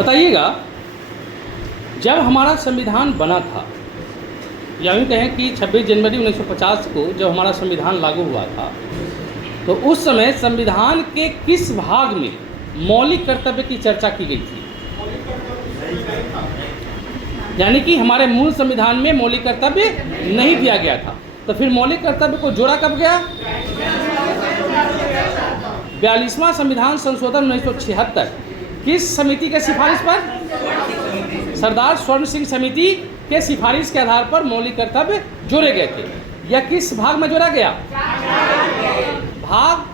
बताइएगा, जब हमारा संविधान बना था, या यूँ कहें कि 26 जनवरी 1950 को जब हमारा संविधान लागू हुआ था, तो उस समय संविधान के किस भाग में मौलिक कर्तव्य की चर्चा की गई थी? यानी कि हमारे मूल संविधान में मौलिक कर्तव्य नहीं दिया गया था, तो फिर मौलिक कर्तव्य को जोड़ा कब गया? 42वां संविधान संशोधन 1976 किस समिति के सिफारिश पर? सरदार स्वर्ण सिंह समिति के सिफारिश के आधार पर मौलिक कर्तव्य जोड़े गए थे। यह किस भाग में जोड़ा गया? भाग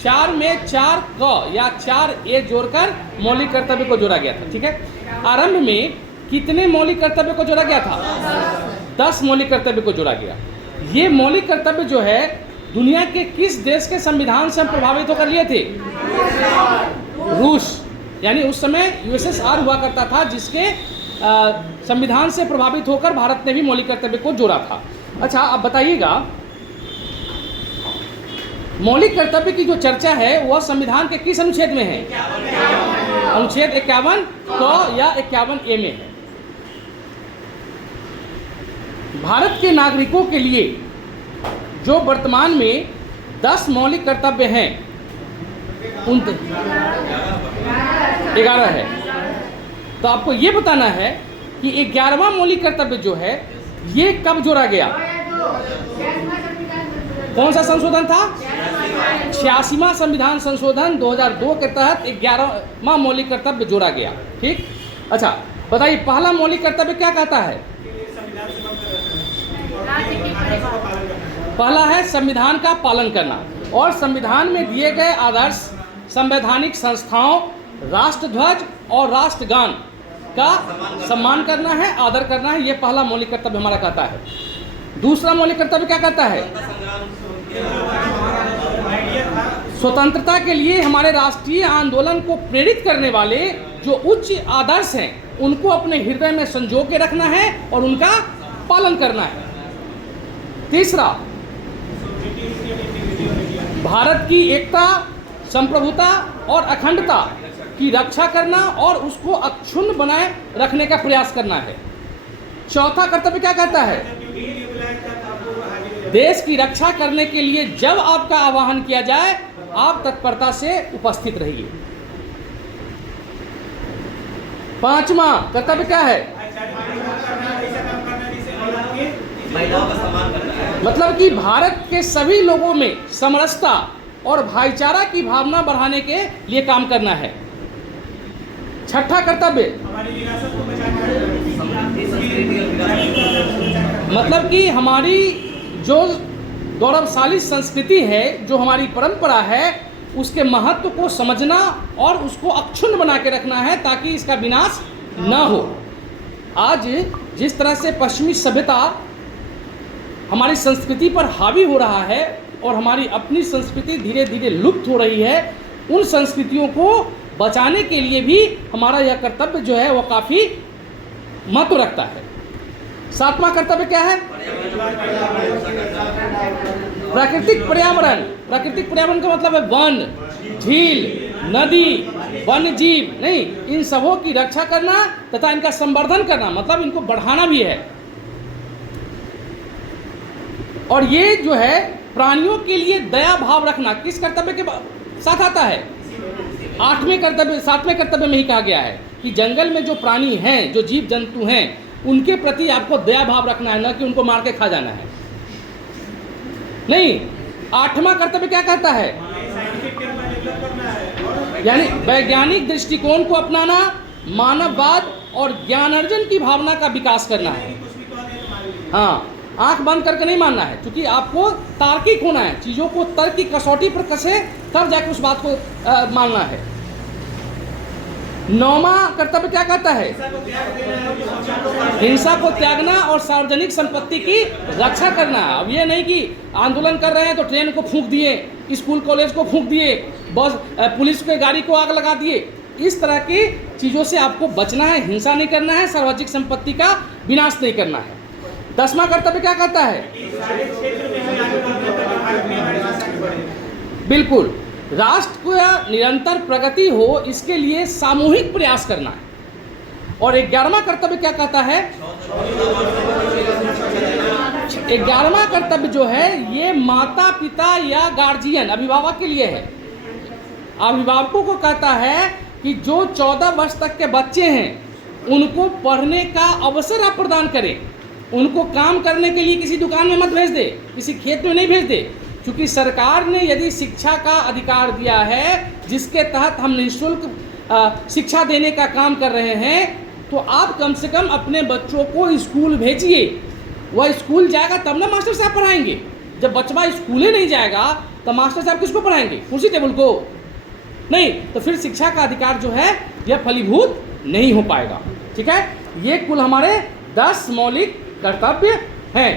4 में 4 क या 4A जोड़कर मौलिक कर्तव्य को जोड़ा गया था। ठीक है, आरंभ में कितने मौलिक कर्तव्य को जोड़ा गया था? 10 मौलिक कर्तव्य को जोड़ा गया। ये मौलिक कर्तव्य जो है दुनिया के किस देश के संविधान से हम प्रभावित होकर लिए थे? रूस, यानी उस समय USSR हुआ करता था, जिसके संविधान से प्रभावित होकर भारत ने भी मौलिक कर्तव्य को जोड़ा था। अच्छा, अब बताइएगा, मौलिक कर्तव्य की जो चर्चा है वह संविधान के किस अनुच्छेद में है? अनुच्छेद 51 क या 51A में है। भारत के नागरिकों के लिए जो वर्तमान में 10 मौलिक कर्तव्य हैं, उन 11 है, तो आपको ये बताना है कि 11वां मौलिक कर्तव्य जो है ये कब जोड़ा गया? कौन सा संशोधन था? 86वां संविधान संशोधन 2002 के तहत 11वां मौलिक कर्तव्य जोड़ा गया। ठीक, अच्छा बताइए, पहला मौलिक कर्तव्य क्या कहता है? पहला है संविधान का पालन करना, और संविधान में दिए गए आदर्श, संवैधानिक संस्थाओं, राष्ट्रध्वज और राष्ट्रगान का सम्मान करना है, आदर करना है। ये पहला मौलिक कर्तव्य हमारा कहता है। दूसरा मौलिक कर्तव्य क्या कहता है? स्वतंत्रता के लिए हमारे राष्ट्रीय आंदोलन को प्रेरित करने वाले जो उच्च आदर्श हैं उनको अपने हृदय में संजो के रखना है और उनका पालन करना है। तीसरा, भारत की एकता, संप्रभुता और अखंडता की रक्षा करना और उसको अक्षुण्ण बनाए रखने का प्रयास करना है। चौथा कर्तव्य क्या कहता है? देश की रक्षा करने के लिए जब आपका आह्वान किया जाए आप तत्परता से उपस्थित रहिए। पांचवा कर्तव्य क्या है? महिलाओं का सम्मान करना है। मतलब कि भारत के सभी लोगों में समरसता और भाईचारा की भावना बढ़ाने के लिए काम करना है। छठा कर्तव्य मतलब कि हमारी जो गौरवशाली संस्कृति है, जो हमारी परंपरा है, उसके महत्व को समझना और उसको अक्षुण्ण बना के रखना है ताकि इसका विनाश न हो। आज जिस तरह से पश्चिमी सभ्यता हमारी संस्कृति पर हावी हो रहा है और हमारी अपनी संस्कृति धीरे धीरे लुप्त हो रही है, उन संस्कृतियों को बचाने के लिए भी हमारा यह कर्तव्य जो है वह काफ़ी महत्व रखता है। सातवां कर्तव्य क्या है? प्राकृतिक पर्यावरण। प्राकृतिक पर्यावरण का मतलब है वन, झील, नदी, वन्य जीव, नहीं, इन सबों की रक्षा करना तथा इनका संवर्धन करना, मतलब इनको बढ़ाना भी है। और ये जो है प्राणियों के लिए दया भाव रखना किस कर्तव्य के साथ आता है? सातवें कर्तव्य में ही कहा गया है कि जंगल में जो प्राणी हैं, जो जीव जंतु हैं, उनके प्रति आपको दया भाव रखना है, न कि उनको मार के खा जाना है। नहीं, आठवां कर्तव्य क्या कहता है? यानी वैज्ञानिक दृष्टिकोण को अपनाना, मानववाद और ज्ञानार्जन की भावना का विकास करना है। हाँ, आंख बंद करके नहीं मानना है, क्योंकि आपको तार्किक होना है, चीज़ों को तर्क की कसौटी पर कसे तब जाकर उस बात को मानना है। नौवां कर्तव्य क्या कहता है? हिंसा को त्यागना और सार्वजनिक संपत्ति की रक्षा करना। अब ये नहीं कि आंदोलन कर रहे हैं तो ट्रेन को फूंक दिए, स्कूल कॉलेज को फूंक दिए, बस पुलिस के गाड़ी को आग लगा दिए। इस तरह की चीज़ों से आपको बचना है, हिंसा नहीं करना है, सार्वजनिक संपत्ति का विनाश नहीं करना है। 10वां कर्तव्य क्या कहता है? बिल्कुल, राष्ट्र को निरंतर प्रगति हो इसके लिए सामूहिक प्रयास करना है। और 11वां कर्तव्य क्या कहता है? 11वां कर्तव्य जो है ये माता पिता या गार्जियन अभिभावक के लिए है। अभिभावकों को कहता है कि जो 14 वर्ष तक के बच्चे हैं उनको पढ़ने का अवसर आप प्रदान करें, उनको काम करने के लिए किसी दुकान में मत भेज दे, किसी खेत में नहीं भेज दे, क्योंकि सरकार ने यदि शिक्षा का अधिकार दिया है जिसके तहत हम निःशुल्क शिक्षा देने का काम कर रहे हैं, तो आप कम से कम अपने बच्चों को स्कूल भेजिए। वह स्कूल जाएगा तब ना मास्टर साहब पढ़ाएंगे। जब बच्चा स्कूल ही नहीं जाएगा तो मास्टर साहब किसको पढ़ाएंगे? कुर्सी टेबल को नहीं। तो फिर शिक्षा का अधिकार जो है यह फलीभूत नहीं हो पाएगा। ठीक है, ये कुल हमारे 10 मौलिक कर्तव्य हैं।